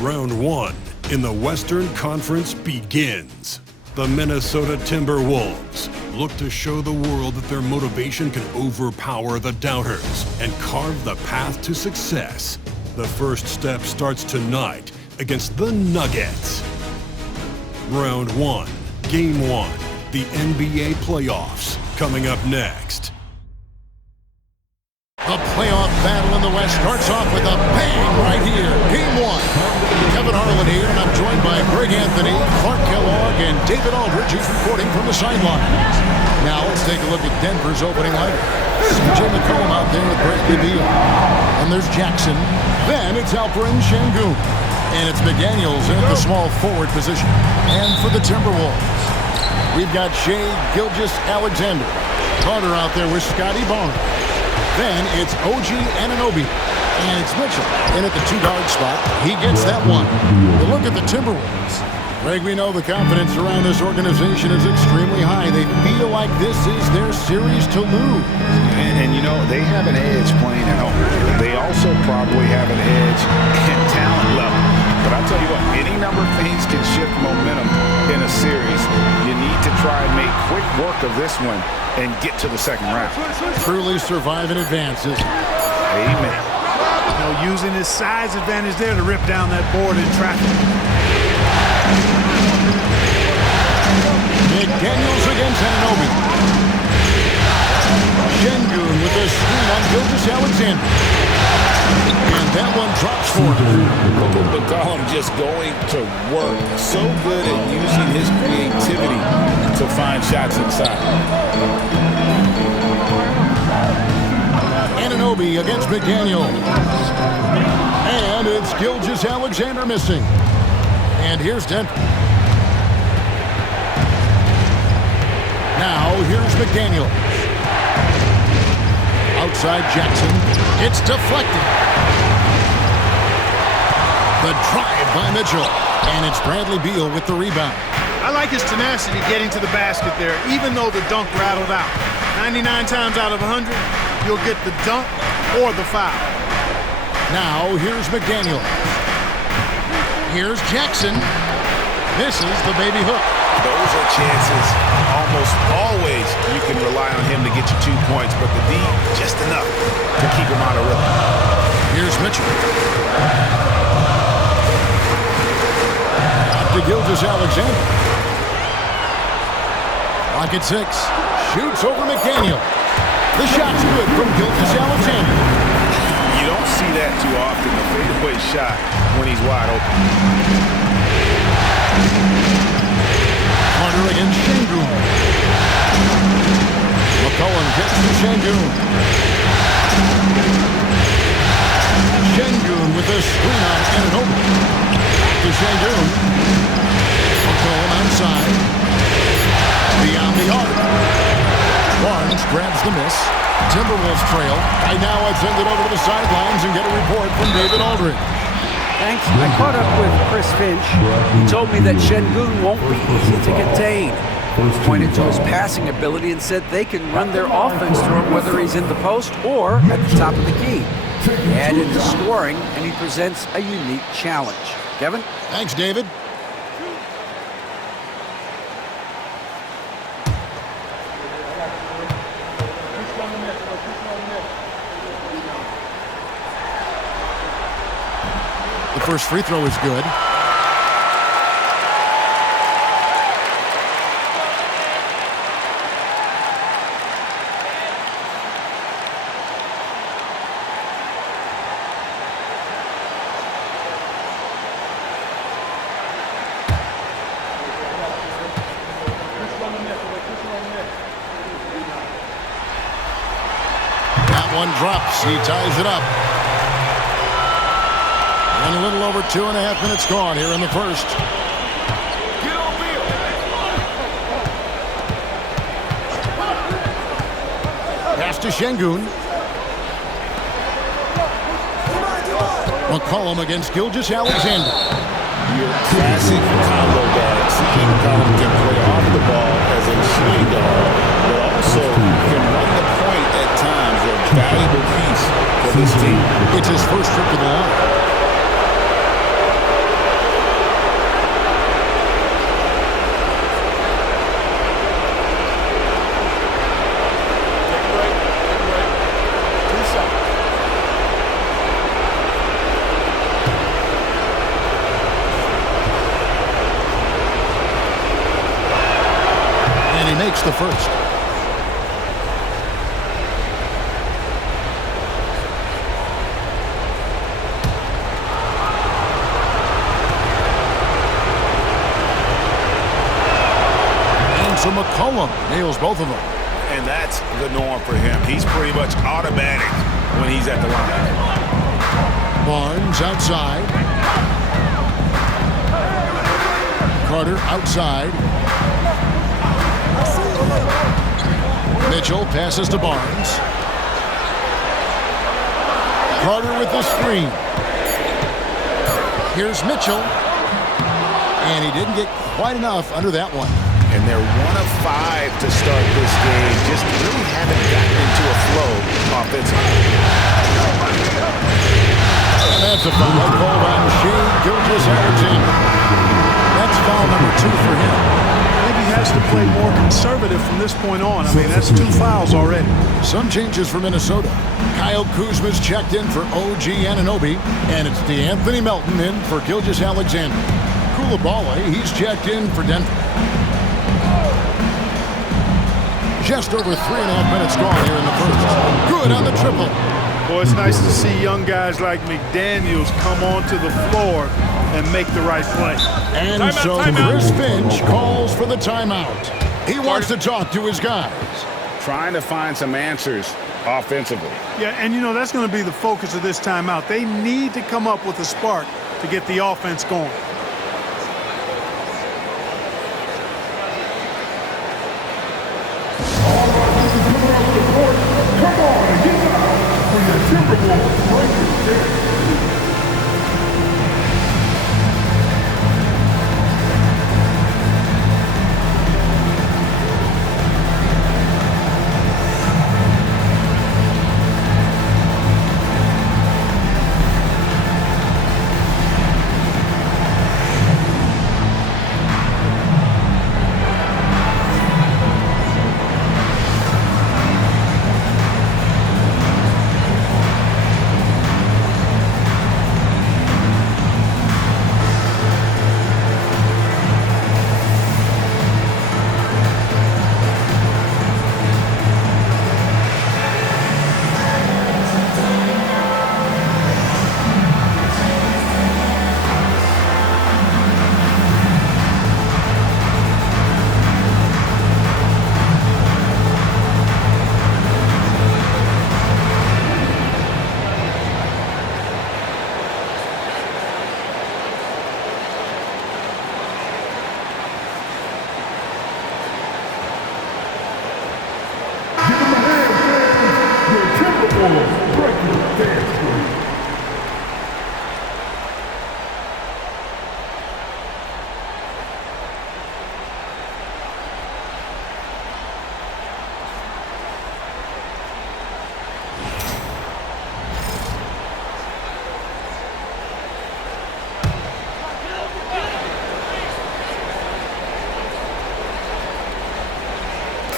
Round 1 in the Western Conference begins. The Minnesota Timberwolves look to show the world that their motivation can overpower the doubters and carve the path to success. The first step starts tonight against the Nuggets. Round 1, Game 1, the NBA playoffs, coming up next. The playoff battle in the West starts off with a bang right here. Game 1. Kevin Harlan here, and I'm joined by Greg Anthony, Clark Kellogg, and David Aldridge, who's reporting from the sidelines. Now let's take a look at Denver's opening lineup. CJ McCollum out there with Bradley Beal. And there's Jackson. Then it's Alperen Sengun. And it's McDaniels in the small forward position. And for the Timberwolves, we've got Shai Gilgeous-Alexander. Carter out there with Scotty Barnes. Then it's OG Anunoby, and it's Mitchell. And at the two-guard spot, he gets that one. But look at the Timberwolves. Greg, we know the confidence around this organization is extremely high. They feel like this is their series to lose. And you know, they have an edge playing at home. They also probably have an edge at talent level. But I'll tell you what, any number of things can shift momentum in a series. You need to try and make quick work of this one and get to the second round. Truly survive and advances. Amen. You know, using his size advantage there to rip down that board in traffic. McDaniels against Anunoby. Sengun with a screen on Gilgeous-Alexander. And that one drops for him. McCollum just going to work. So good at using his creativity to find shots inside. Anunoby against McDaniel. And it's Gilgeous-Alexander missing. And here's Denver. Now here's McDaniel. Outside Jackson. It's deflected. The drive by Mitchell. And it's Bradley Beal with the rebound. I like his tenacity getting to the basket there, even though the dunk rattled out. 99 times out of 100, you'll get the dunk or the foul. Now here's McDaniel. Here's Jackson. Misses the baby hook. Those are chances almost always you can rely on him to get you 2 points, but the D, just enough to keep him out of rhythm. Here's Mitchell. Up to Gilgeous-Alexander. Clock at 6. Shoots over McDaniel. The shot's good from Gilgeous-Alexander. You don't see that too often, the fadeaway shot when he's wide open. Carter against Sengun. McCollum gets to Sengun. Sengun with a screen on Anunoby. To Sengun. McCollum outside. Beyond the arc. Barnes grabs the miss. Timberwolves trail. Right now I send it over to the sidelines and get a report from David Aldridge. Thanks. I caught up with Chris Finch. He told me that Sengun won't be easy to contain. He pointed to his passing ability and said they can run their offense through him whether he's in the post or at the top of the key. He added to scoring, and he presents a unique challenge. Kevin? Thanks, David. The first free throw is good. That one drops. He ties it up. And a little over 2.5 minutes gone here in the first. Pass to Sengun. McCollum against Gilgeous-Alexander. Your classic combo guard. CJ McCollum can play off the ball as a shooting guard, but also can run the point at times. A valuable piece for this team. It's his first trip to the line. makes the first. And so McCollum nails both of them. And that's the norm for him. He's pretty much automatic when he's at the line. Barnes outside. Carter outside. Mitchell passes to Barnes. Carter with the screen. Here's Mitchell. And he didn't get quite enough under that one. And they're 1 of 5 to start this game. Just really haven't gotten into a flow offensively. And that's a foul called on Shea Gilgeous-Alexander. That's foul number 2 for him. I think he has to play more conservative from this point on. I mean, that's 2 fouls already. Some changes for Minnesota. Kyle Kuzma's checked in for OG Anunoby, and it's DeAnthony Melton in for Gilgeous-Alexander. Coulibaly, he's checked in for Denver. Just over 3.5 minutes gone here in the first. Good on the triple. Boy, it's nice to see young guys like McDaniels come onto the floor and make the right play. And Timeout, so timeout. Chris Finch calls for the timeout. He wants to talk to his guys. Trying to find some answers offensively. Yeah, and you know, that's going to be the focus of this timeout. They need to come up with a spark to get the offense going.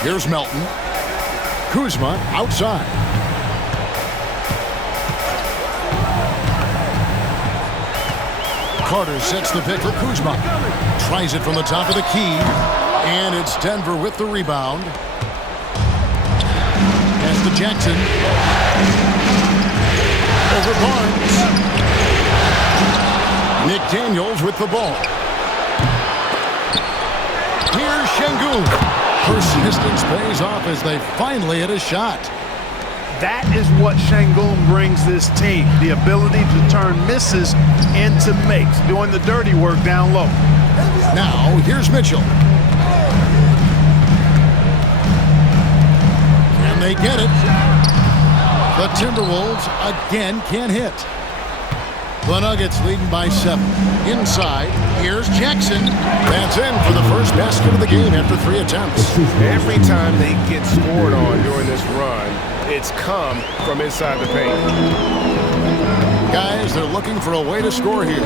Here's Melton. Kuzma outside. Carter sets the pick for Kuzma. Tries it from the top of the key. And it's Denver with the rebound. Pass to Jackson. Over Barnes. Nick Daniels with the ball. Here's Şengün. Persistence pays off as they finally hit a shot. That is what Şengün brings this team, the ability to turn misses into makes, doing the dirty work down low. Now, here's Mitchell. Can they get it? The Timberwolves again can't hit. The Nuggets leading by 7. Inside, here's Jackson. That's in for the first basket of the game after 3 attempts. Every time they get scored on during this run, it's come from inside the paint. Guys, they're looking for a way to score here.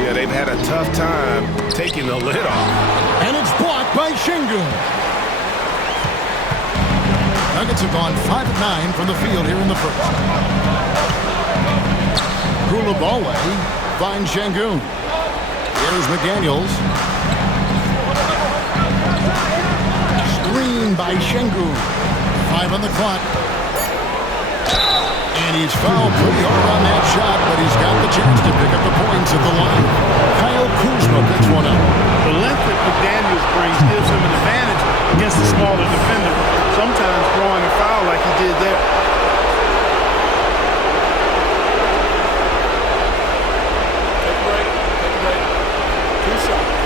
Yeah, they've had a tough time taking the lid off. And it's blocked by Şengün. Nuggets have gone 5 of 9 from the field here in the first. Coulibaly finds Şengün. Here's McDaniels. Screen screen by Şengün. 5 on the clock. And he's fouled pretty hard on that shot, but he's got the chance to pick up the points at the line. Kyle Kuzma picks one up. The length that McDaniels brings gives him an advantage against the smaller defender, sometimes drawing a foul like he did there. Take a break. Two shots.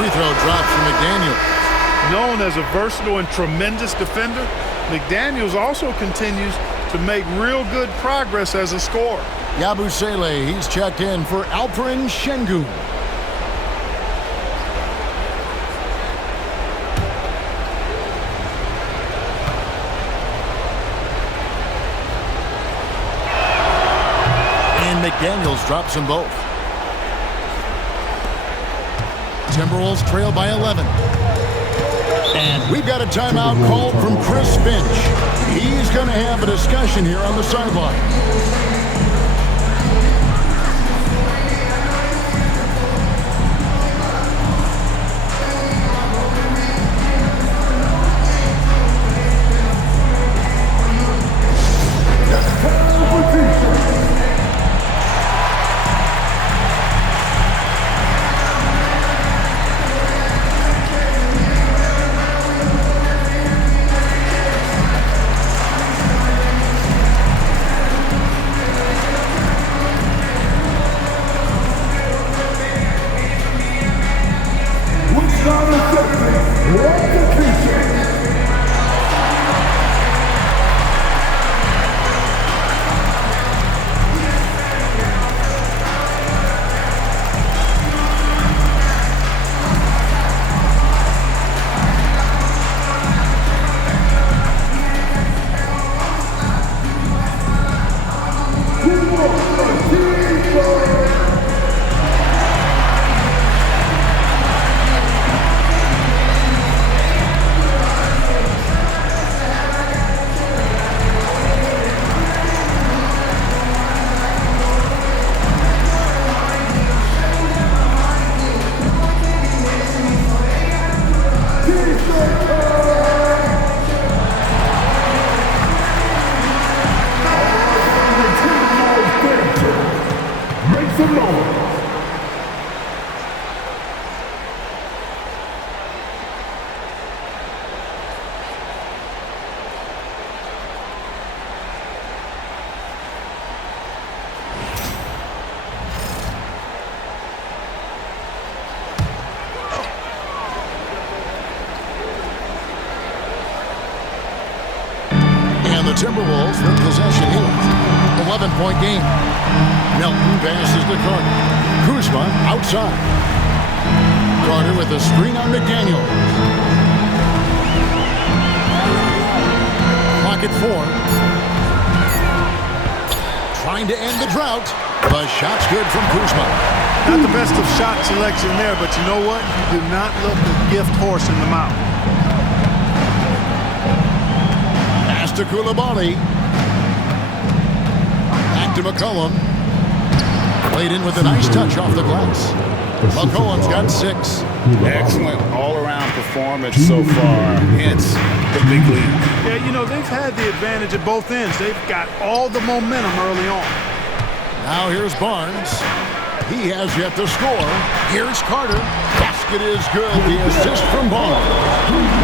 Free throw drops from McDaniels. Known as a versatile and tremendous defender, McDaniels also continues to make real good progress as a scorer. Yabusele, he's checked in for Alperen Şengün. And McDaniels drops them both. Timberwolves trail by 11. And we've got a timeout called from Chris Finch. He's going to have a discussion here on the sideline. Timberwolves win possession here. 11-point game. Melton passes to Carter. Kuzma outside. Carter with a screen on McDaniel. Clock at 4. Trying to end the drought. The shot's good from Kuzma. Not the best of shot selection there, but you know what? You do not look the gift horse in the mouth. To Coulibaly. Back to McCollum. Played in with a nice touch off the glass. McCollum's got 6. Excellent all-around performance so far. Hence the big lead. Yeah, you know, they've had the advantage at both ends. They've got all the momentum early on. Now here's Barnes. He has yet to score. Here's Carter. Basket is good. The assist from Barnes.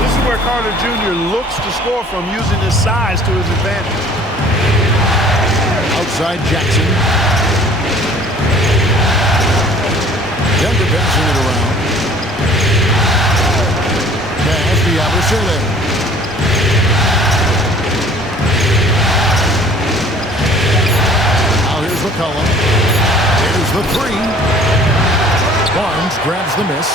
This is where Carter Jr. looks to score from, using his size to his advantage. Outside Jackson. Denver passing it around. Pass to Yabusele. Now here's McCollum. Here's the 3. Barnes grabs the miss.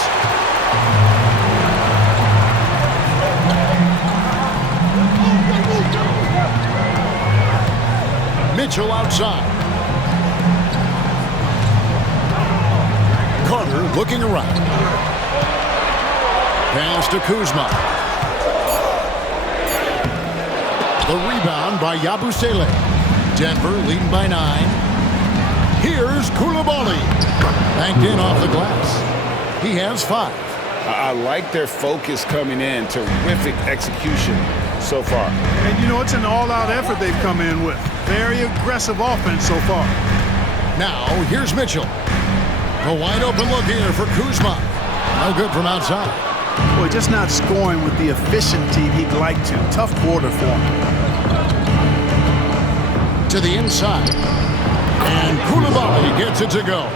Mitchell outside. Carter looking around. Pass to Kuzma. The rebound by Yabusele. Denver leading by 9. Here's Koulibaly. Banked in off the glass. He has 5. I like their focus coming in. Terrific execution so far. And you know, it's an all-out effort they've come in with. Very aggressive offense so far. Now, here's Mitchell. A wide open look here for Kuzma. No good from outside. Boy, just not scoring with the efficiency he'd like to. Tough quarter for him. To the inside. And Koulibaly gets it to go.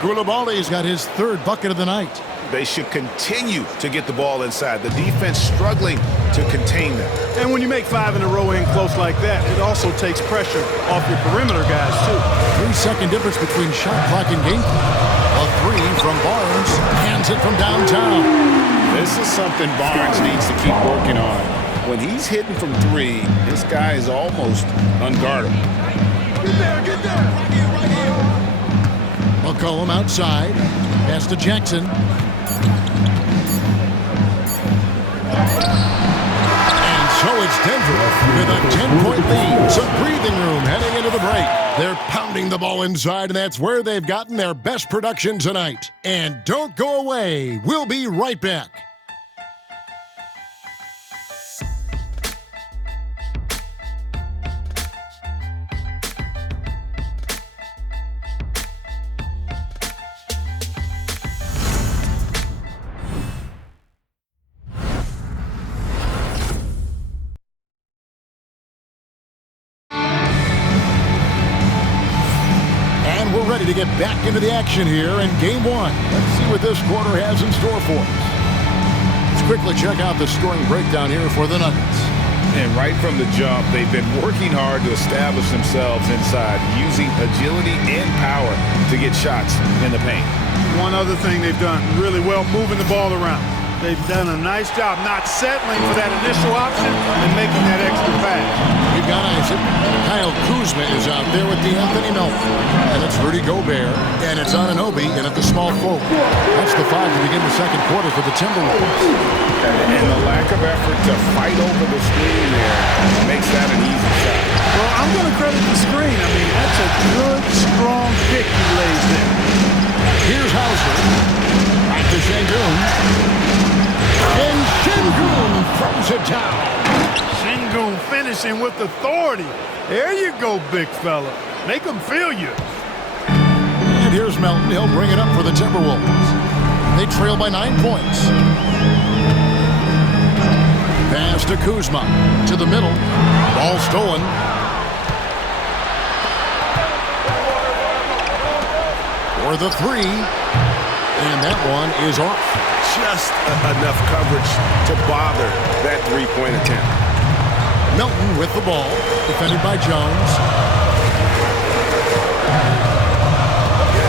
Koulibaly's got his 3rd bucket of the night. They should continue to get the ball inside. The defense struggling to contain them. And when you make 5 in a row in close like that, it also takes pressure off your perimeter guys, too. 3-second difference between shot clock and game. A 3 from Barnes. Hands it from downtown. This is something Barnes needs to keep working on. When he's hitting from 3, this guy is almost unguardable. Get there, get there. McCollum outside. Pass to Jackson. And so it's Denver with a 10-point lead. Some breathing room heading into the break. They're pounding the ball inside, and that's where they've gotten their best production tonight. And don't go away. We'll be right back. Ready to get back into the action here in Game 1. Let's see what this quarter has in store for us. Let's quickly check out the scoring breakdown here for the Nuggets. And right from the jump, they've been working hard to establish themselves inside, using agility and power to get shots in the paint. One other thing they've done really well, moving the ball around. They've done a nice job not settling for that initial option and making that extra pass. We've got Isaac. Kyle Kuzma is out there with Anthony Melton. And it's Rudy Gobert. And it's Anunoby in at the small forward. That's the 5 to begin the second quarter for the Timberwolves. And the lack of effort to fight over the screen there makes that an easy shot. Well, I'm going to credit the screen. I mean, that's a good, strong pick he lays there. Here's Hauser. Back to Şengün. And Şengün throws it down. Şengün finishing with authority. There you go, big fella. Make them feel you. And here's Melton. He'll bring it up for the Timberwolves. They trail by 9 points. Pass to Kuzma. To the middle. Ball stolen. For the 3. And that one is off. Just enough coverage to bother that 3-point attempt. Melton with the ball, defended by Jones.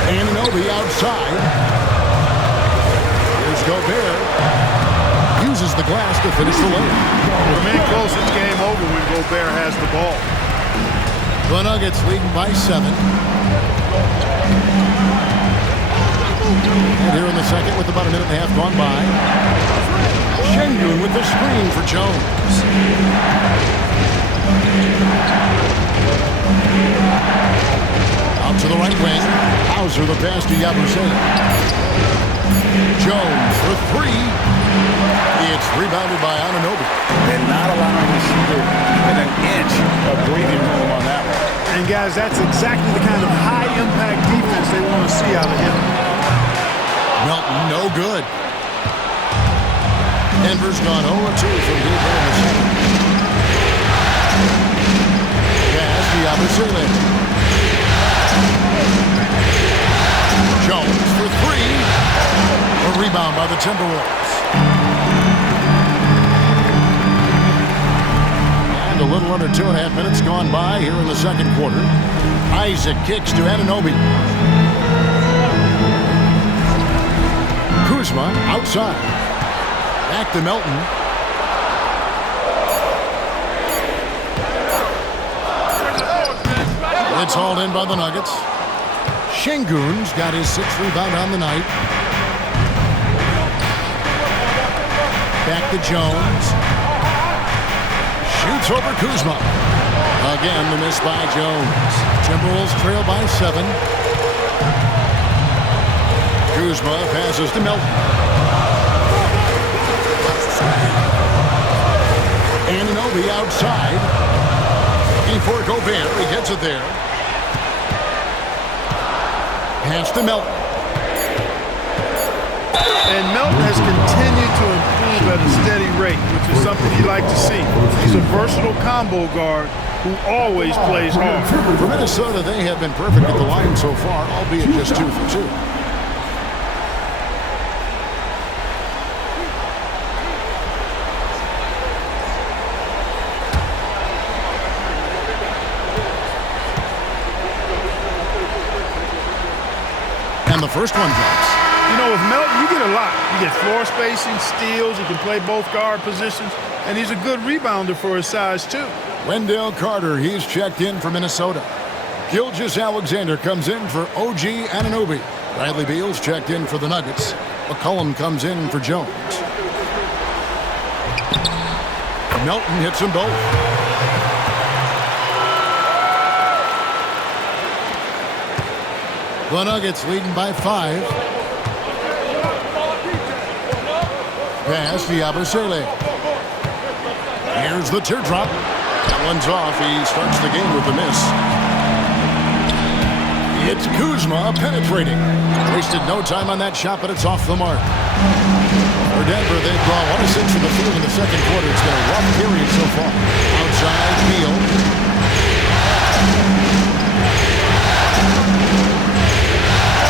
Anunoby outside. Here's Gobert. Uses the glass to finish the layup. Remain close, it's game over when Gobert has the ball. The Nuggets leading by 7. And here in the second with about a minute and a half gone by. Şengün with the screen for Jones. Out to the right wing. Hauser the pass to Yabusele. Jones for 3. It's rebounded by Anunoby. And not allowing the shooter in an inch of breathing room on that one. And guys, that's exactly the kind of high-impact defense they want to see out of him. Melton, no good. Denver's gone 0-2 from deep in the second. Pass to Yabusele. Jones for 3. A rebound by the Timberwolves. And a little under 2.5 minutes gone by here in the second quarter. Isaac kicks to Anunoby. Kuzma outside. Back to Melton. It's hauled in by the Nuggets. Şengün's got his 6th rebound on the night. Back to Jones. Shoots over Kuzma. Again, the miss by Jones. Timberwolves trail by 7. Kuzma passes to Melton. Anunoby outside. Looking for Gobert. He gets it there. Pass to Melton. And Melton has continued to improve at a steady rate, which is something you like to see. He's a versatile combo guard who always plays hard. For Minnesota, they have been perfect at the line so far, albeit just 2 for 2. And the first one drops. You know, with Melton, you get a lot. You get floor spacing, steals, he can play both guard positions, and he's a good rebounder for his size, too. Wendell Carter, he's checked in for Minnesota. Gilgeous-Alexander comes in for OG Anunoby. Bradley Beal's checked in for the Nuggets. McCollum comes in for Jones. Melton hits them both. The Nuggets leading by 5. Pass to Yabusele. Here's the teardrop. That one's off. He starts the game with a miss. It's Kuzma penetrating. Wasted no time on that shot, but it's off the mark. For Denver, they've drawn 1 of 6 from the field in the second quarter. It's been a rough period so far. Outside, Beal.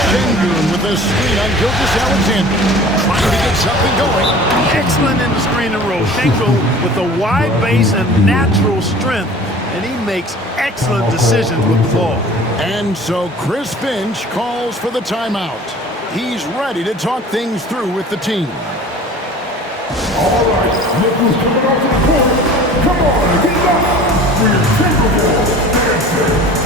Şengün with a screen on Gilgeous-Alexander. Trying to get something going. Excellent in the screen and roll. Şengün with a wide base and natural strength, and he makes excellent decisions with the ball. And so Chris Finch calls for the timeout. He's ready to talk things through with the team. All right, look who's coming onto the court. Come on, get up for your Timberwolves dancer.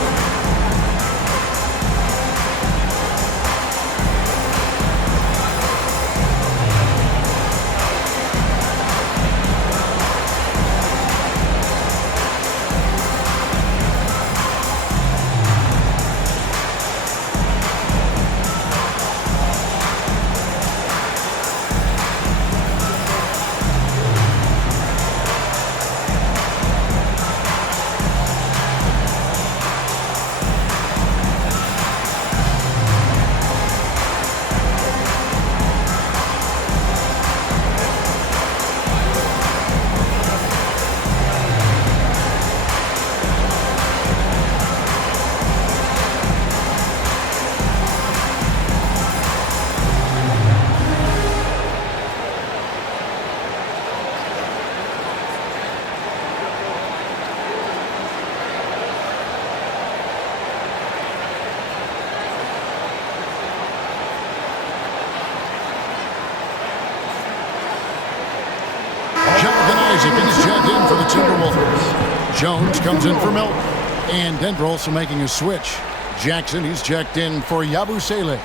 He's checked in for the Timberwolves. Jones comes in for Melton. And Denver also making a switch. Jackson, he's checked in for Yabusele.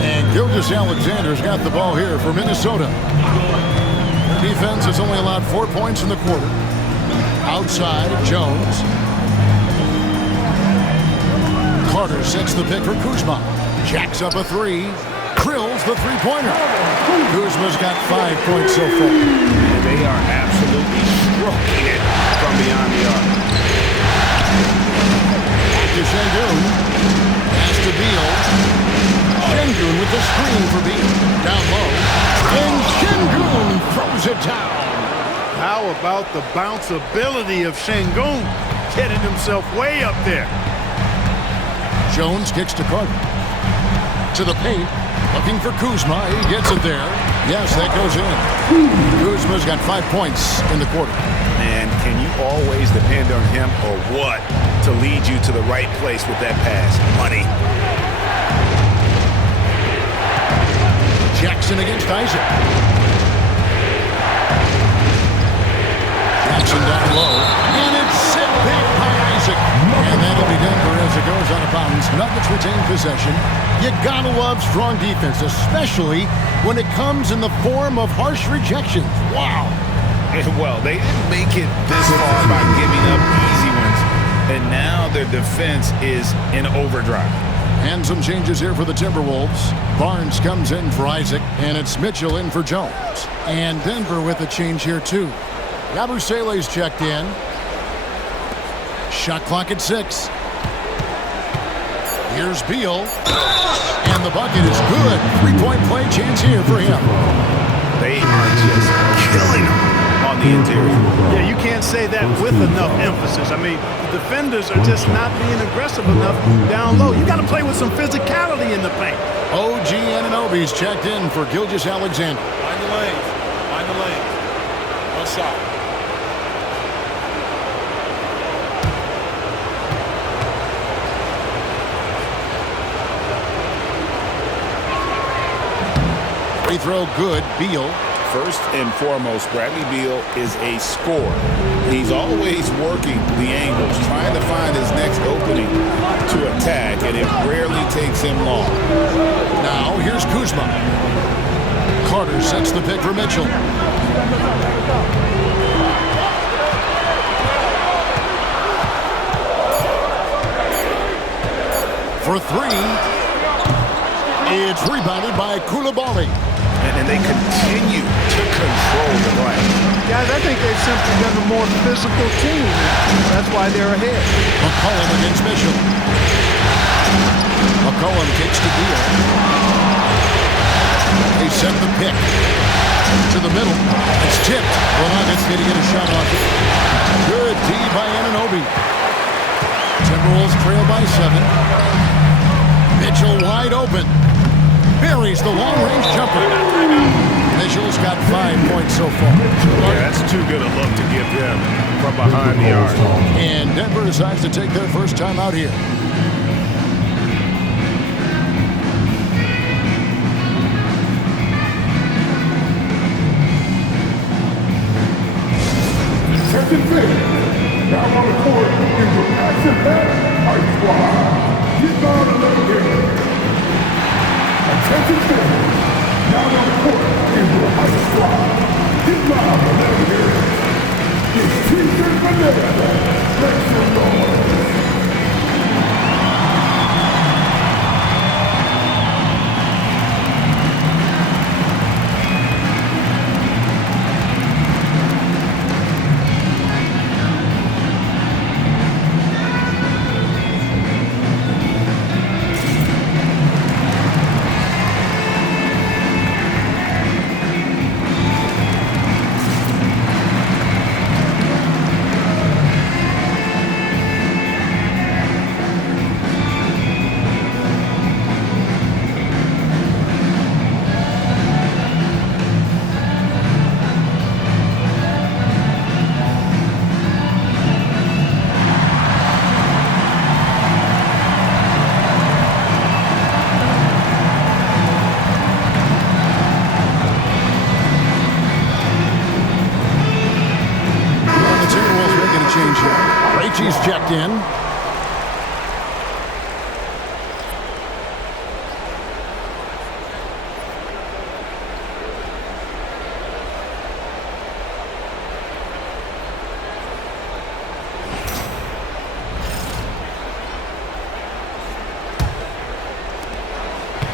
And Gilgeous-Alexander's got the ball here for Minnesota. Their defense has only allowed 4 points in the quarter. Outside, Jones. Carter sets the pick for Kuzma. Jacks up a 3. Drills the three-pointer. Kuzma's got 5 points so far. And they are absolutely stroking it from beyond the arc. Back to Şengün. Pass to Beal. Şengün with the screen for Beal. Down low. And Şengün throws it down. How about the bounce ability of Şengün, getting himself way up there. Jones kicks to Carter. To the paint. Looking for Kuzma. He gets it there. Yes, that goes in. Kuzma's got 5 points in the quarter. Man, can you always depend on him or what to lead you to the right place with that pass? Money. Jackson against Isaac. Jackson down low. And it's set back by Isaac. And that'll be Denver as it goes out of bounds. Nuggets retain possession. You gotta love strong defense, especially when it comes in the form of harsh rejections. Wow. Well, they didn't make it this far by giving up easy ones, and now their defense is in overdrive. And some changes here for the Timberwolves. Barnes comes in for Isaac, and it's Mitchell in for Jones. And Denver with a change here, too. Yabusele's checked in. Shot clock at 6. Here's Beal. And the bucket is good. Three-point play chance here for him. They are just killing him on the interior. Yeah, you can't say that with enough emphasis. I mean, the defenders are just not being aggressive enough down low. You got to play with some physicality in the paint. OG Anunoby's checked in for Gilgeous-Alexander. Find the lane. Find the lane. One shot. Free throw good. Beal. First and foremost, Bradley Beal is a scorer. He's always working the angles, trying to find his next opening to attack, and it rarely takes him long. Now here's Kuzma. Carter sets the pick for Mitchell. For 3. It's rebounded by Coulibaly. And they continue to control the glass. Guys, I think they've simply been a more physical team. That's why they're ahead. McCollum against Mitchell. McCollum kicks to Beal. They set the pick. To the middle. It's tipped. Well, Nuggets need to get a shot off it. Good D by Anunoby. Timberwolves trail by 7. Mitchell wide open. Buries the long-range jumper. Mitchell's got 5 points so far. Yeah, that's too good a look to give them from behind the arc. And Denver decides to take their first time out here. Second thing. Now on the court is your action-packed Ice Squad. Get down and let it in. Attention fans, now on the court is your Ice Squad. Get loud and let it hear it. It's T-shirt Vanilla. Make some noise. Krejci's checked in.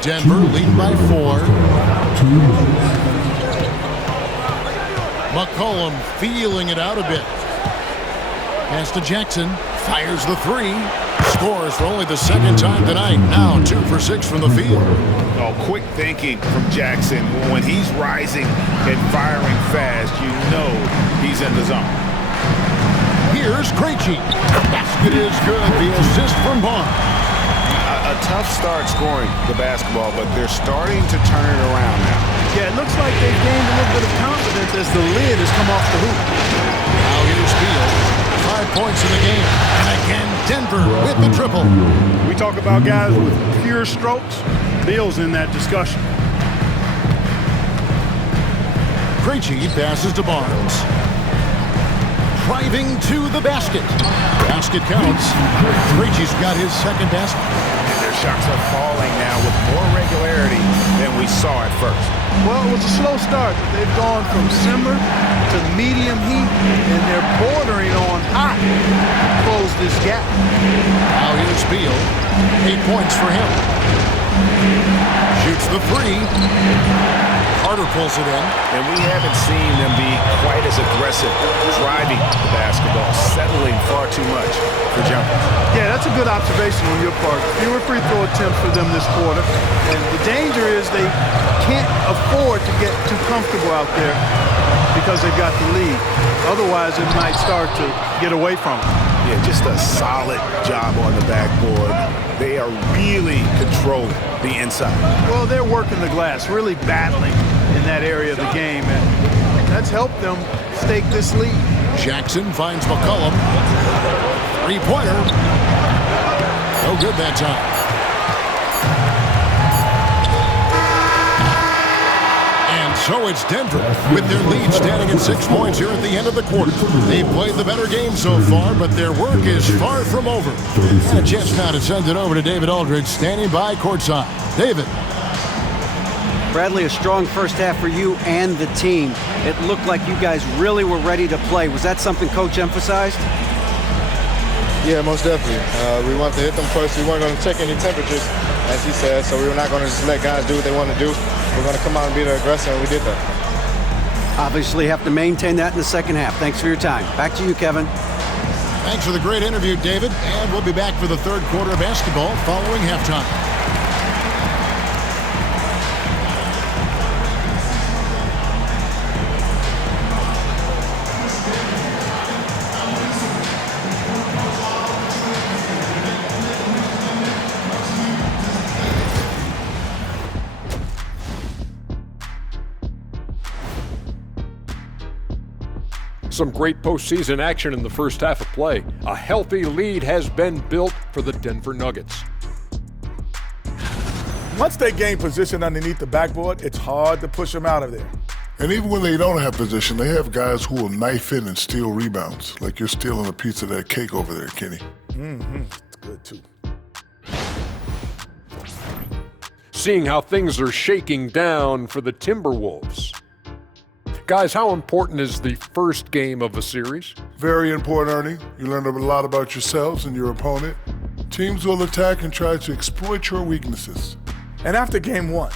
Denver leading by 4. McCollum feeling it out a bit. Pass to Jackson. Fires the 3. Scores for only the second time tonight. Now 2 for 6 from the field. Oh, quick thinking from Jackson. When he's rising and firing fast, you know he's in the zone. Here's Krejci. Basket is good. The assist from Barnes. A tough start scoring the basketball, but they're starting to turn it around now. Yeah, it looks like they've gained a little bit of confidence as the lid has come off the hoop. Now here's Beal. 5 points in the game. And again, Denver with the triple. We talk about guys with pure strokes. Beal's in that discussion. Krejci passes to Barnes. driving to the basket. Basket counts. Krejci's got his second basket. And their shots are falling now with more regularity than we saw at first. Well, it was a slow start, but they've gone from simmer to medium heat, and they're bordering on hot to close this gap. Now here's Beal. 8 points for him. Shoots the three. Carter pulls it in. And we haven't seen them be quite as aggressive driving the basketball, settling far too much for jumpers. Yeah, that's a good observation on your part. Fewer free throw attempts for them this quarter. And the danger is they can't afford to get too comfortable out there because they've got the lead. Otherwise, it might start to get away from them. Yeah, just a solid job on the backboard. They are really controlling the inside. Well, they're working the glass, really battling in that area of the game, and that's helped them stake this lead. Jackson finds McCollum. Three-pointer. No good that time. And so it's Denver with their lead standing at 6 points here at the end of the quarter. They've played the better game so far, but their work is far from over. And a chance now to send it over to David Aldridge, standing by courtside. David. Bradley, a strong first half for you and the team. It looked like you guys really were ready to play. Was that something Coach emphasized? Yeah, most definitely. We wanted to hit them first. We weren't going to check any temperatures, as he said, so we were not going to just let guys do what they want to do. We're going to come out and be the aggressor, and we did that. Obviously have to maintain that in the second half. Thanks for your time. Back to you, Kevin. Thanks for the great interview, David. And we'll be back for the third quarter of basketball following halftime. Some great postseason action in the first half of play. A healthy lead has been built for the Denver Nuggets. Once they gain position underneath the backboard, it's hard to push them out of there. And even when they don't have position, they have guys who will knife in and steal rebounds. Like you're stealing a piece of that cake over there, Kenny. It's good, too. Seeing how things are shaking down for the Timberwolves. Guys, how important is the first game of a series? Very important, Ernie. You learn a lot about yourselves and your opponent. Teams will attack and try to exploit your weaknesses. And after game one,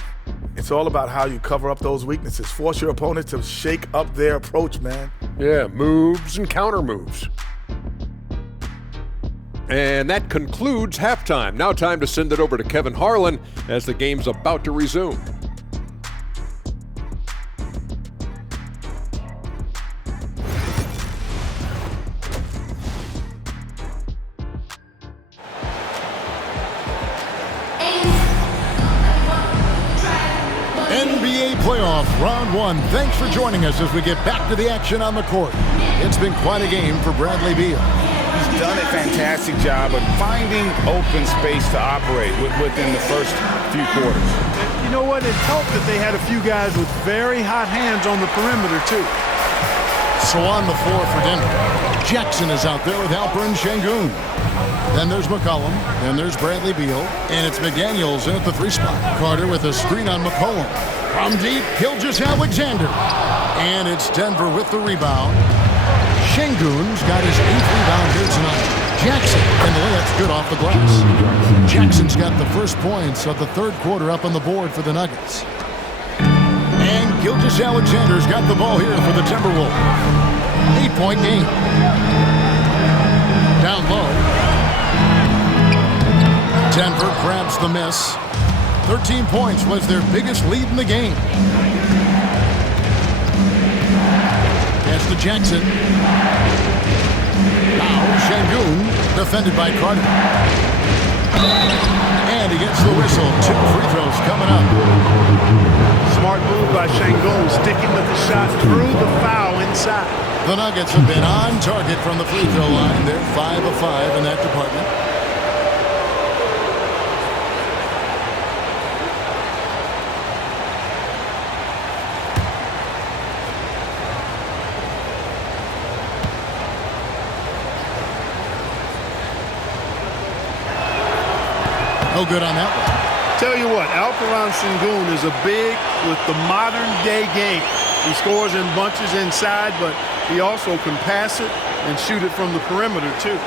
it's all about how you cover up those weaknesses. Force your opponent to shake up their approach, man. Yeah, moves and counter moves. And that concludes halftime. Now time to send it over to Kevin Harlan as the game's about to resume. NBA playoff round one. Thanks for joining us as we get back to the action on the court. It's been quite a game for Bradley Beal. He's done a fantastic job of finding open space to operate within the first few quarters. You know what? It helped that they had a few guys with very hot hands on the perimeter, too. So on the floor for Denver, Jackson is out there with Alperen Şengün. Then there's McCollum. Then there's Bradley Beal. And it's McDaniels in at the three spot. Carter with a screen on McCollum. From deep, Gilgeous-Alexander. And it's Denver with the rebound. Şengün's got his 8th rebound here tonight. Jackson, and the layup's good off the glass. Jackson's got the first points of the third quarter up on the board for the Nuggets. And Gilgeous-Alexander's got the ball here for the Timberwolves. 8-point game. Down low. Denver grabs the miss. 13 points was their biggest lead in the game. Pass to Jackson. Now Şengün, defended by Carter. And he gets the whistle. 2 free throws coming up. Smart move by Şengün, sticking with the shot through the foul inside. The Nuggets have been on target from the free throw line. They're 5 of 5 in that department. No good on that one. Tell you what, Alperen Sengun is a big with the modern-day game. He scores in bunches inside, but he also can pass it and shoot it from the perimeter, too.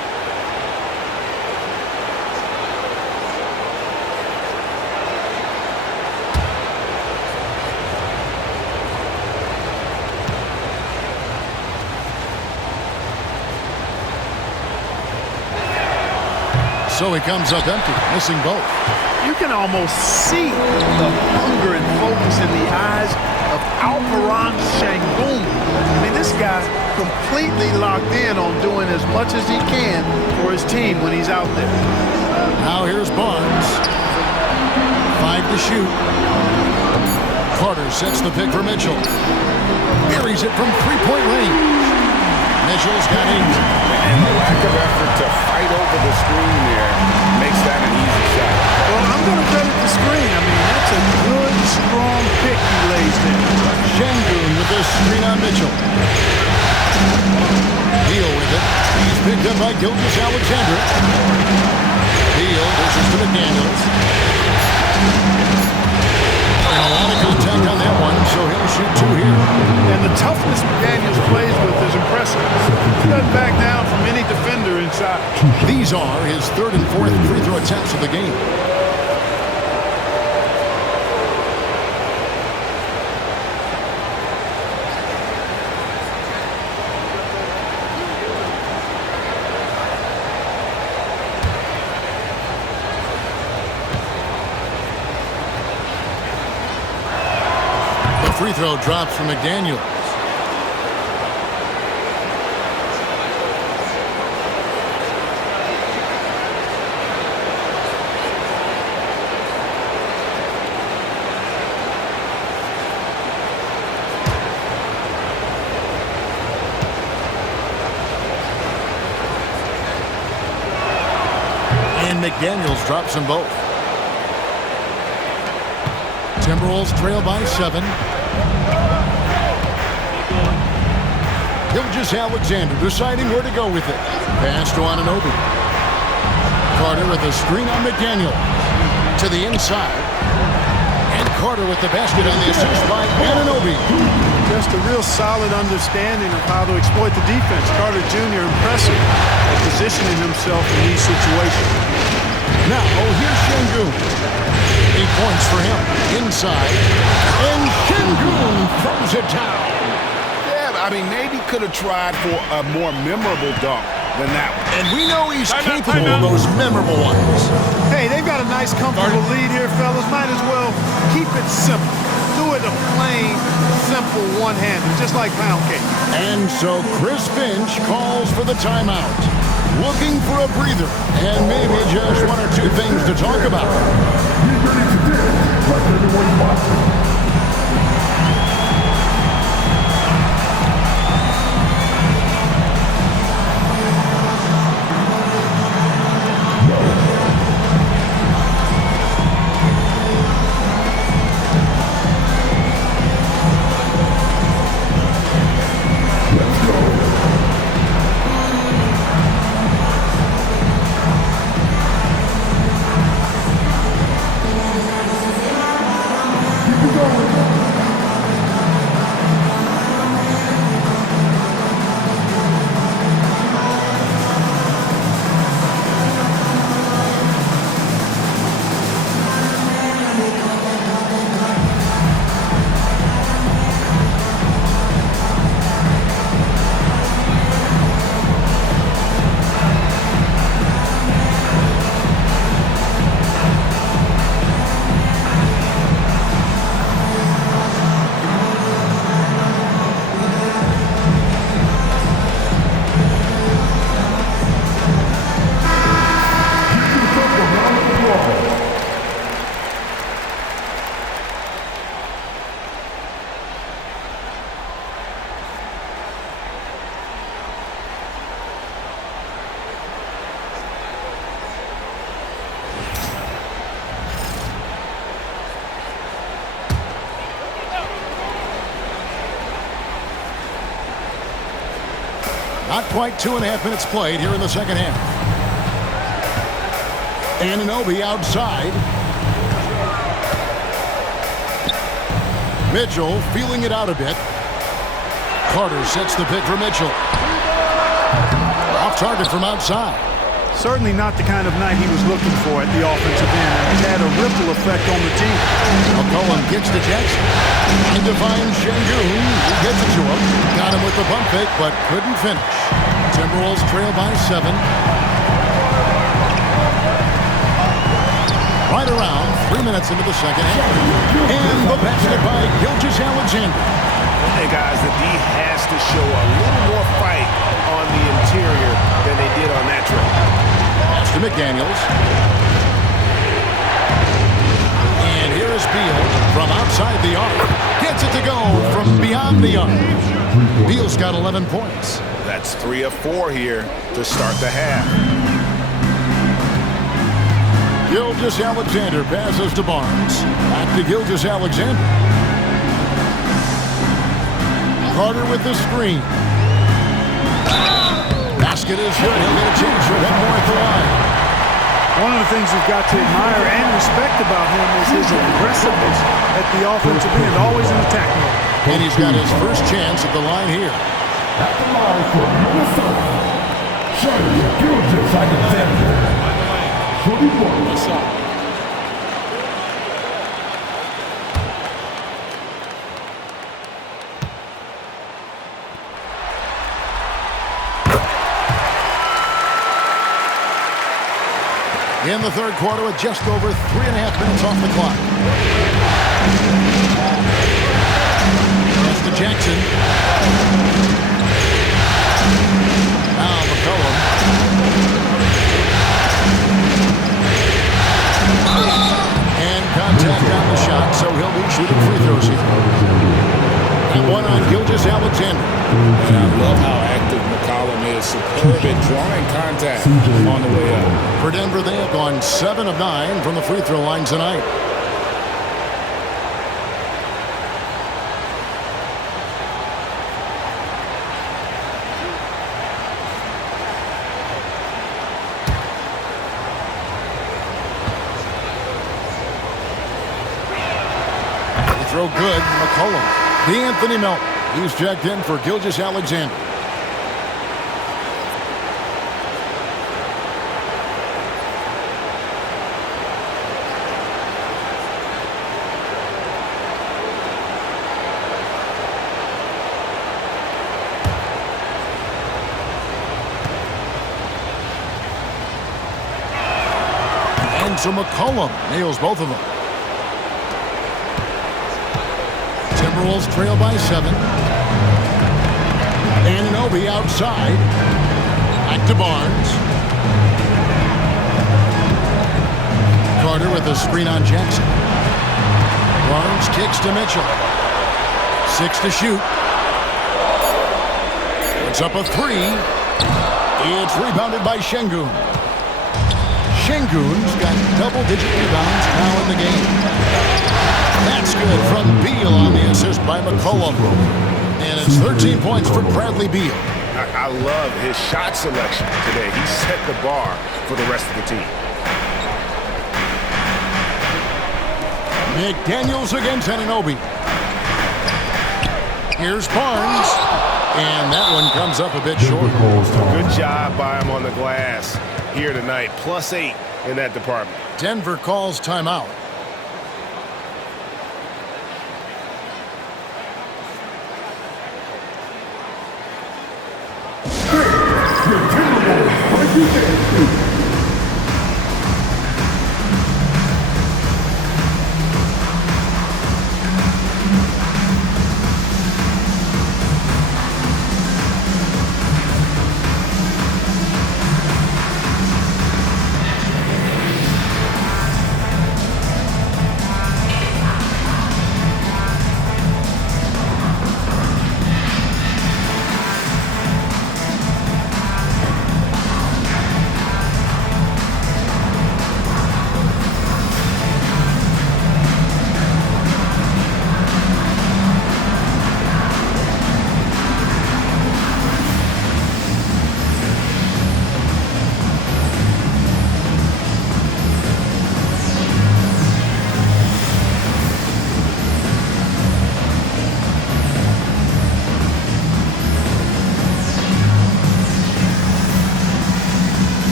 So he comes up empty, missing both. You can almost see the hunger and focus in the eyes of Alperen Sengun. I mean, this guy completely locked in on doing as much as he can for his team when he's out there. Now here's Barnes. 5 to shoot. Carter sets the pick for Mitchell. Buries it from three-point range. Mitchell's got 8. And the lack of effort to fight over the screen there makes that an easy shot. Well, I'm going to credit the screen. I mean, that's a good, strong pick he lays there. Sengun with the screen on Mitchell. Beal with it. He's picked up by Gilgeous-Alexander. Beal pushes to McDaniels. And a lot of contact on that one, so he'll shoot 2 here. And the toughness McDaniels plays with is impressive. He doesn't back down from any defender inside. These are his 3rd and 4th free throw attempts of the game. Free throw drops from McDaniels. And McDaniels drops them both. Timberwolves trail by 7. Gilgeous-Alexander deciding where to go with it. Pass to Anunoby. Carter with a screen on McDaniel. To the inside. And Carter with the basket on the assist by Anunoby. Just a real solid understanding of how to exploit the defense. Carter Jr. impressive at positioning himself in these situations. Now, here's Sengun. 8 points for him. Inside. And Sengun throws it down. I mean, maybe could have tried for a more memorable dunk than that one. And we know he's capable of those memorable ones. Hey, they've got a nice, comfortable lead here, fellas. Might as well keep it simple. Do it a plain, simple one-hander, just like pound cake. And so Chris Finch calls for the timeout. Looking for a breather and maybe just 1 or 2 things to talk about. Get ready to dance like everyone's watching. Not quite 2.5 minutes played here in the second half. Anunoby outside. Mitchell feeling it out a bit. Carter sets the pick for Mitchell. Off target from outside. Certainly not the kind of night he was looking for at the offensive end. And he's had a ripple effect on the team. McCollum gets to Jackson. Trying to find Şengün. He gets it to him. Got him with the bump fake, but couldn't finish. Timberwolves trail by 7. Right around 3 minutes into the second half. And the basket by Gilgeous-Alexander. Hey guys, the D has to show a little more fight on the interior than they did on that trip. Pass to McDaniels. And here is Beal from outside the arc. Gets it to go from beyond the arc. Beal's got 11 points. That's 3 of 4 here to start the half. Gilgeous-Alexander passes to Barnes. Back to Gilgeous-Alexander. Carter with the screen. Basket is good. He'll get a chance for one more at the line. One of the things you've got to admire and respect about him is his aggressiveness at the offensive end, always in attack mode. And he's got his first chance at the line here. At the line for Minnesota, Gilgeous-Alexander. 41. What's up? In the third quarter with just over 3.5 minutes off the clock. That's to Jackson. Now McCollum. And contact on the shot, so he'll be shooting free throws here. And one on Gilgeous-Alexander. And I love how active McCollum is. Superb at drawing contact on the way up. For Denver, they have gone 7 of 9 from the free throw line tonight. Free throw good. McCollum. D'Anthony Melton. He's checked in for Gilgeous-Alexander. And so McCollum nails both of them. Timberwolves trail by 7. Anunoby outside. Back to Barnes. Carter with a screen on Jackson. Barnes kicks to Mitchell. 6 to shoot. It's up a 3. It's rebounded by Şengün. Şengün's got double-digit rebounds now in the game. That's good from Beal on the assist by McCollum. And it's 13 points for Bradley Beal. I love his shot selection today. He set the bar for the rest of the team. McDaniels against Anunoby. Here's Barnes. And that one comes up a bit short. Good job by him on the glass here tonight. +8 in that department. Denver calls timeout.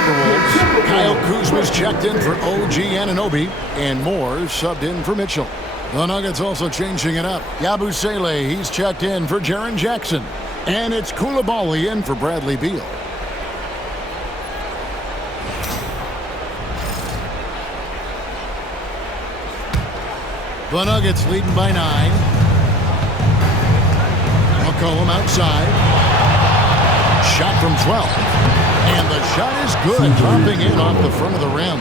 Timberwolves. Kyle Kuzma's checked in for OG Anunoby, and Moore subbed in for Mitchell. The Nuggets also changing it up. Yabusele, he's checked in for Jaren Jackson. And it's Coulibaly in for Bradley Beal. The Nuggets leading by 9. McCollum outside. Shot from 12. And the shot is good, dropping in off the front of the rim.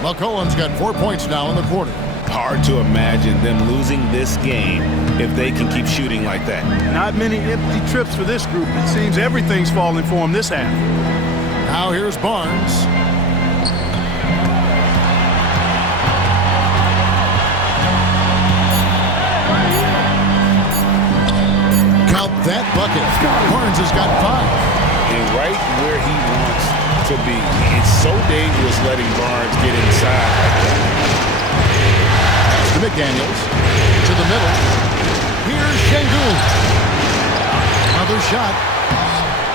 McCollum's got 4 points now in the quarter. Hard to imagine them losing this game if they can keep shooting like that. Not many empty trips for this group. It seems everything's falling for them this half. Now here's Barnes. Count that bucket. Barnes has got 5. And right where he wants to be. It's so dangerous letting Barnes get inside like that. To McDaniels, to the middle. Here's Şengün. Another shot.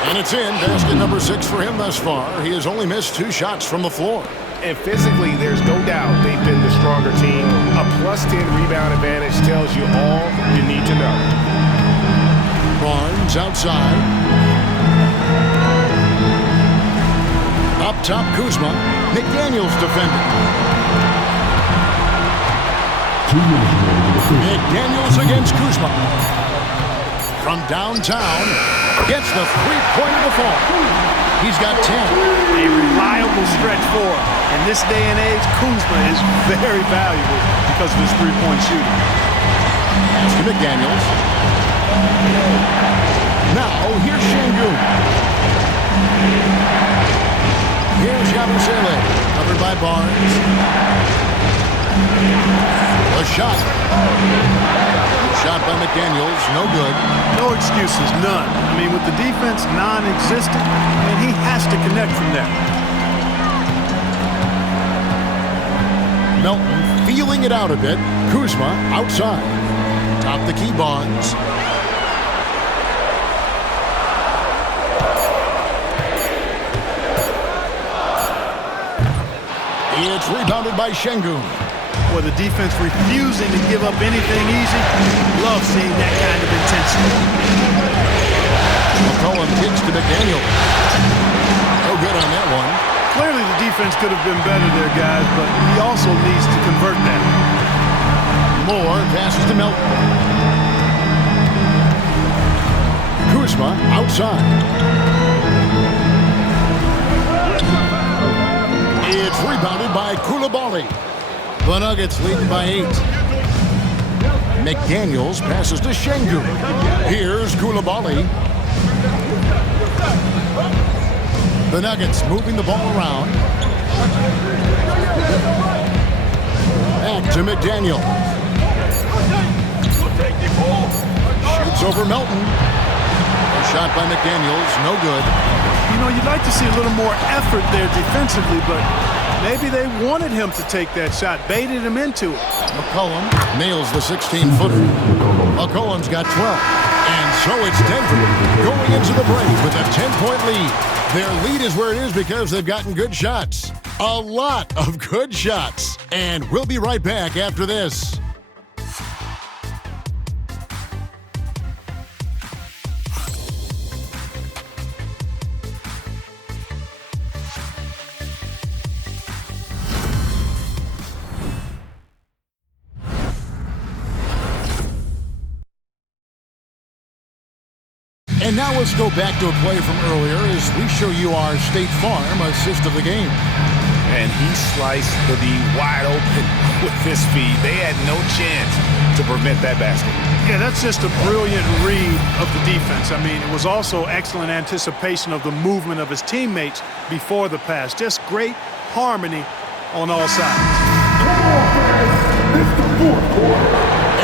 And it's in. Basket number 6 for him thus far. He has only missed 2 shots from the floor. And physically, there's no doubt they've been the stronger team. A +10 rebound advantage tells you all you need to know. Barnes outside. Up top, Kuzma. McDaniels defending. McDaniels against Kuzma. From downtown, gets the three-pointer to fall. He's got 10. A reliable stretch forward. In this day and age, Kuzma is very valuable because of his three-point shooting. Pass to McDaniels. Now, here's Şengün. Here's Yabusele, covered by Barnes. A shot. Shot by McDaniels, no good. No excuses, none. I mean, with the defense non-existent, and he has to connect from there. Melton feeling it out a bit. Kuzma outside. Top the key, Barnes. It's rebounded by Şengün. Boy, the defense refusing to give up anything easy. Love seeing that kind of intensity. McCollum kicks to McDaniels. No good on that one. Clearly the defense could have been better there, guys, but he also needs to convert that. Moore passes to Melton. Kuzma outside. It's rebounded by Coulibaly. The Nuggets leading by 8. McDaniels passes to Şengün. Here's Coulibaly. The Nuggets moving the ball around. Back to McDaniel. Shoots over Melton. Shot by McDaniels, no good. You know, you'd like to see a little more effort there defensively, but maybe they wanted him to take that shot, baited him into it. McCollum nails the 16-footer. McCollum's got 12. And so it's Denver going into the break with a 10-point lead. Their lead is where it is because they've gotten good shots. A lot of good shots. And we'll be right back after this. And now let's go back to a play from earlier as we show you our State Farm assist of the game. And he sliced the D wide open with his feed. They had no chance to prevent that basket. Yeah, that's just a brilliant read of the defense. I mean, it was also excellent anticipation of the movement of his teammates before the pass. Just great harmony on all sides. It's the fourth quarter.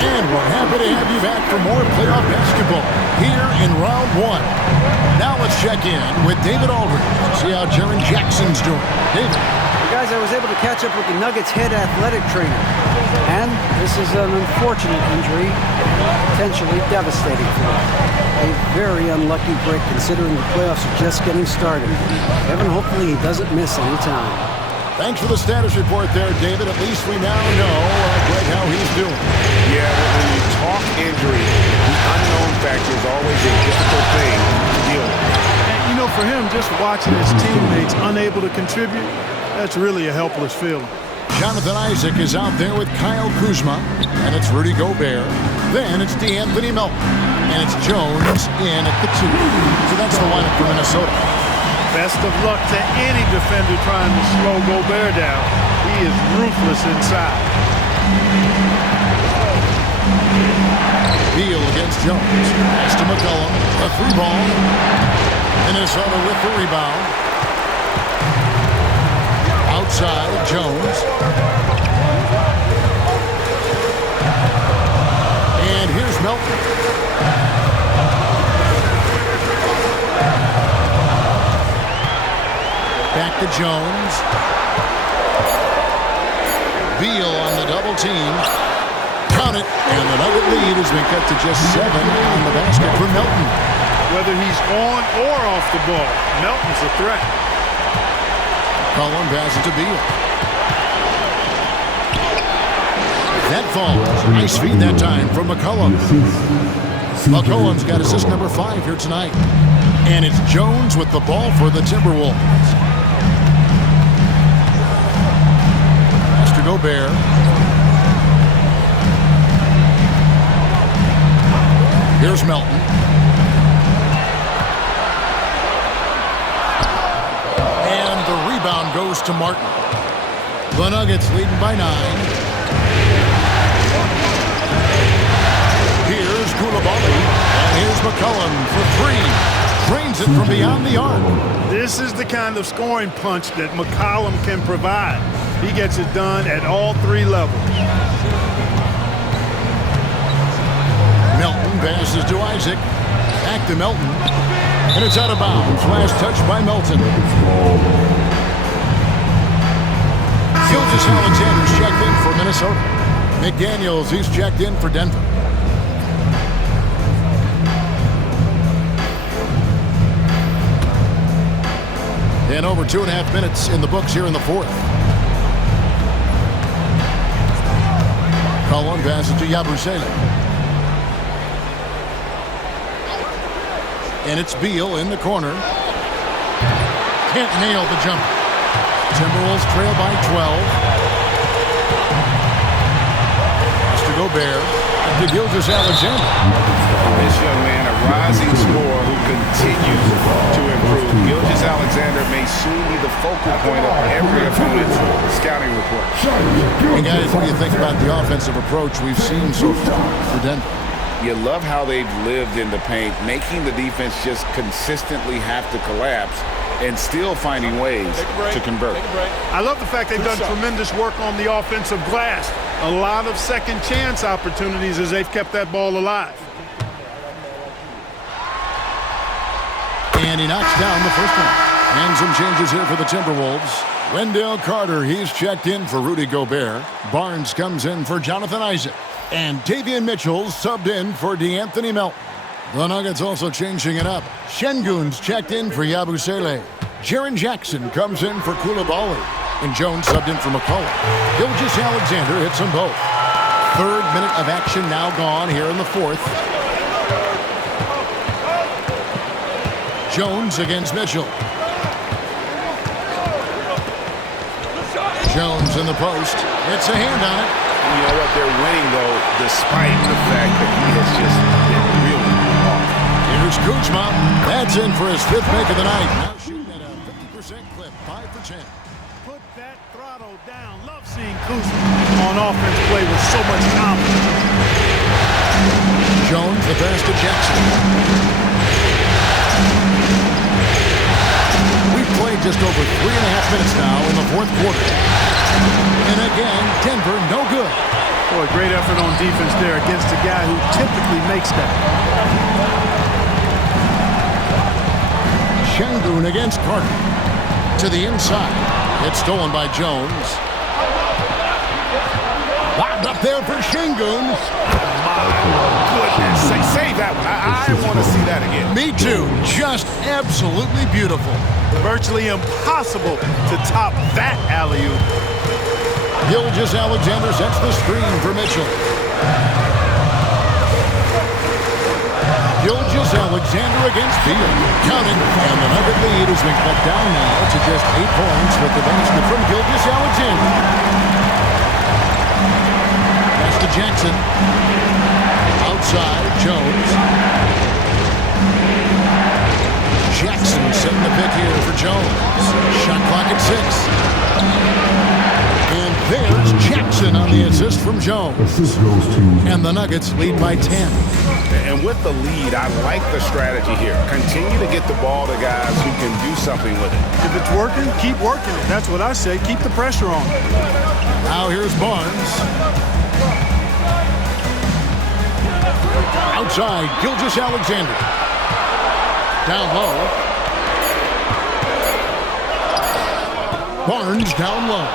And we're happy to have you back for more playoff basketball here in round 1. Now let's check in with David Aldridge to see how Jaren Jackson's doing. David. Guys, I was able to catch up with the Nuggets head athletic trainer. And this is an unfortunate injury, potentially devastating for them. A very unlucky break considering the playoffs are just getting started. Evan, hopefully he doesn't miss any time. Thanks for the status report there, David. At least we now know, Greg, how he's doing. Yeah, when you talk injury, the unknown factor is always a difficult thing to deal with. And, you know, for him, just watching his teammates unable to contribute, that's really a helpless feeling. Jonathan Isaac is out there with Kyle Kuzma, and it's Rudy Gobert. Then it's DeAnthony Melton, and it's Jones in at the 2. So that's the lineup for Minnesota. Best of luck to any defender trying to slow Gobert down. He is ruthless inside. Beal against Jones. Pass to McCollum. A 3-ball. Minnesota with the rebound. Outside, Jones. And here's Melton. Back to Jones. Beal on the double team. Count it. And the Nugget lead has been cut to just 7 on the basket for Melton. Whether he's on or off the ball, Melton's a threat. Cullen passes to Beal. That falls. Nice feed that time from McCollum. McCollum's got assist number 5 here tonight. And it's Jones with the ball for the Timberwolves. Pass to Gobert. Here's Melton. And the rebound goes to Martin. The Nuggets leading by 9. Here's Coulibaly. And here's McCollum for 3. Drains it from beyond the arc. This is the kind of scoring punch that McCollum can provide. He gets it done at all 3 levels. Melton passes to Isaac. Back to Melton. And it's out of bounds. Last touch by Melton. Gilgeous Alexander's checked in for Minnesota. McDaniels, he's checked in for Denver. And over 2.5 minutes in the books here in the 4th. Cullen passes to Yabusele. And it's Beal in the corner. Can't nail the jump. Timberwolves trail by 12. Pass to Gobert. To Gilgeous Alexander. This young man, a rising scorer who continues to improve. Gilgeous Alexander may soon be the focal point of every opponent's scouting report. And guys, what do you think about the offensive approach we've seen so far for Denver? You love how they've lived in the paint, making the defense just consistently have to collapse and still finding ways to convert. I love the fact they've done tremendous work on the offensive glass. A lot of second chance opportunities as they've kept that ball alive. And he knocks down the first one. And some changes here for the Timberwolves. Wendell Carter, he's checked in for Rudy Gobert. Barnes comes in for Jonathan Isaac. And Davion Mitchell subbed in for DeAnthony Melton. The Nuggets also changing it up. Şengün's checked in for Yabusele. Jaren Jackson comes in for Coulibaly. And Jones subbed in for McCollum. Gilgeous Alexander hits them both. 3rd minute of action now gone here in the 4th. Jones against Mitchell. Jones in the post. It's a hand on it. You know what? They're winning, though, despite the fact that he has just been really off. Here's Kuzma. That's in for his 5th make of the night. Now shooting at a 50% clip, 5 for 10. Put that throttle down. Love seeing Kuzma on offense play with so much confidence. Jones, the pass to Jackson. We've played just over 3.5 minutes now in the 4th quarter. And again, Denver no good. Boy, great effort on defense there against a guy who typically makes that. Şengün against Carter. To the inside. It's stolen by Jones. Locked up there for Şengün. goodness. Save that one. I want to see that again. Me too. Just absolutely beautiful. Virtually impossible to top that alley-oop. Gilgeous-Alexander sets the screen for Mitchell. Gilgeous-Alexander against Beal. Counting. And the Nugget lead has been cut down now to just 8 points with the basket from Gilgeous-Alexander. Pass to Jackson. Outside, Jones. Jackson setting the pick here for Jones. Shot clock at 6. And there's Jackson on the assist from Jones. And the Nuggets lead by 10. And with the lead, I like the strategy here. Continue to get the ball to guys who can do something with it. If it's working, keep working it. That's what I say. Keep the pressure on. Now here's Barnes. Outside, Gilgeous-Alexander. Down low. Barnes down low.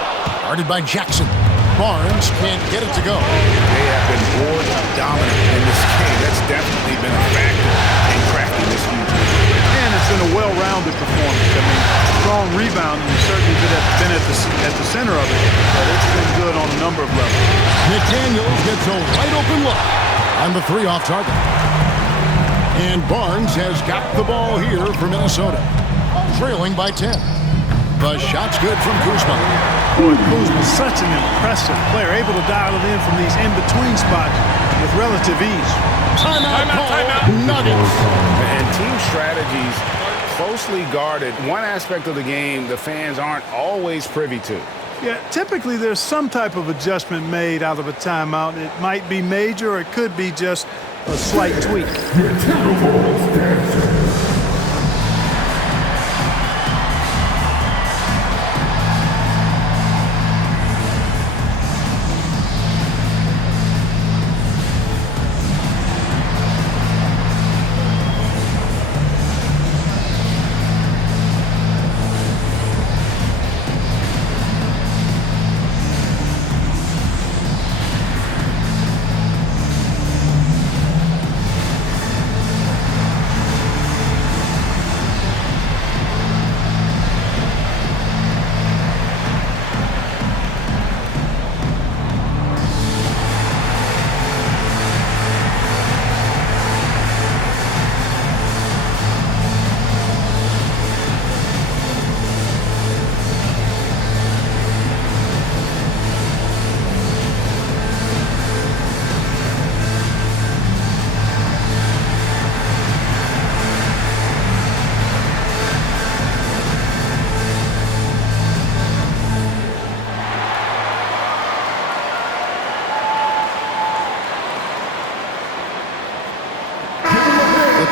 Guarded by Jackson. Barnes can't get it to go. They have been board dominant in this game. That's definitely been a factor in cracking this huge lead. And it's been a well-rounded performance. I mean, strong rebounding has certainly been at the center of it, but it's been good on a number of levels. McDaniels gets a wide open look on the 3 off target. And Barnes has got the ball here for Minnesota, trailing by 10. The shot's good from Kuzma. Boy, Kuzma's such an impressive player, able to dial it in from these in-between spots with relative ease. Timeout. Nuggets. And team strategies closely guarded. One aspect of the game the fans aren't always privy to. Yeah, typically there's some type of adjustment made out of a timeout. It might be major or it could be just a slight tweak.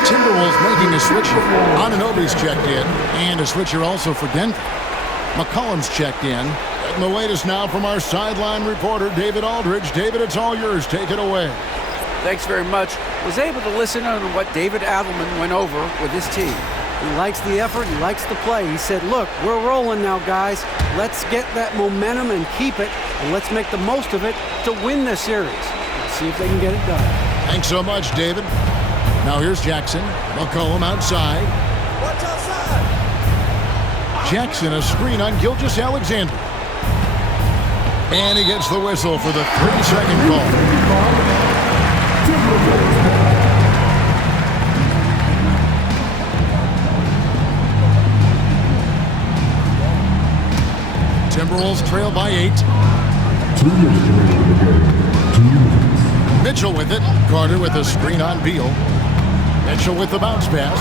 Timberwolves making a switch here. Anunoby's checked in, and a switcher also for Denver. McCollum's checked in. And the latest now from our sideline reporter, David Aldridge. David, it's all yours. Take it away. Thanks very much. Was able to listen on what David Adelman went over with his team. He likes the effort. He likes the play. He said, look, we're rolling now, guys. Let's get that momentum and keep it, and let's make the most of it to win this series. Let's see if they can get it done. Thanks so much, David. Now here's Jackson. McCollum outside. Watch outside. Jackson, a screen on Gilgeous-Alexander. And he gets the whistle for the 3-second call. Timberwolves trail by 8. Mitchell with it. Carter with a screen on Beal. Mitchell with the bounce pass.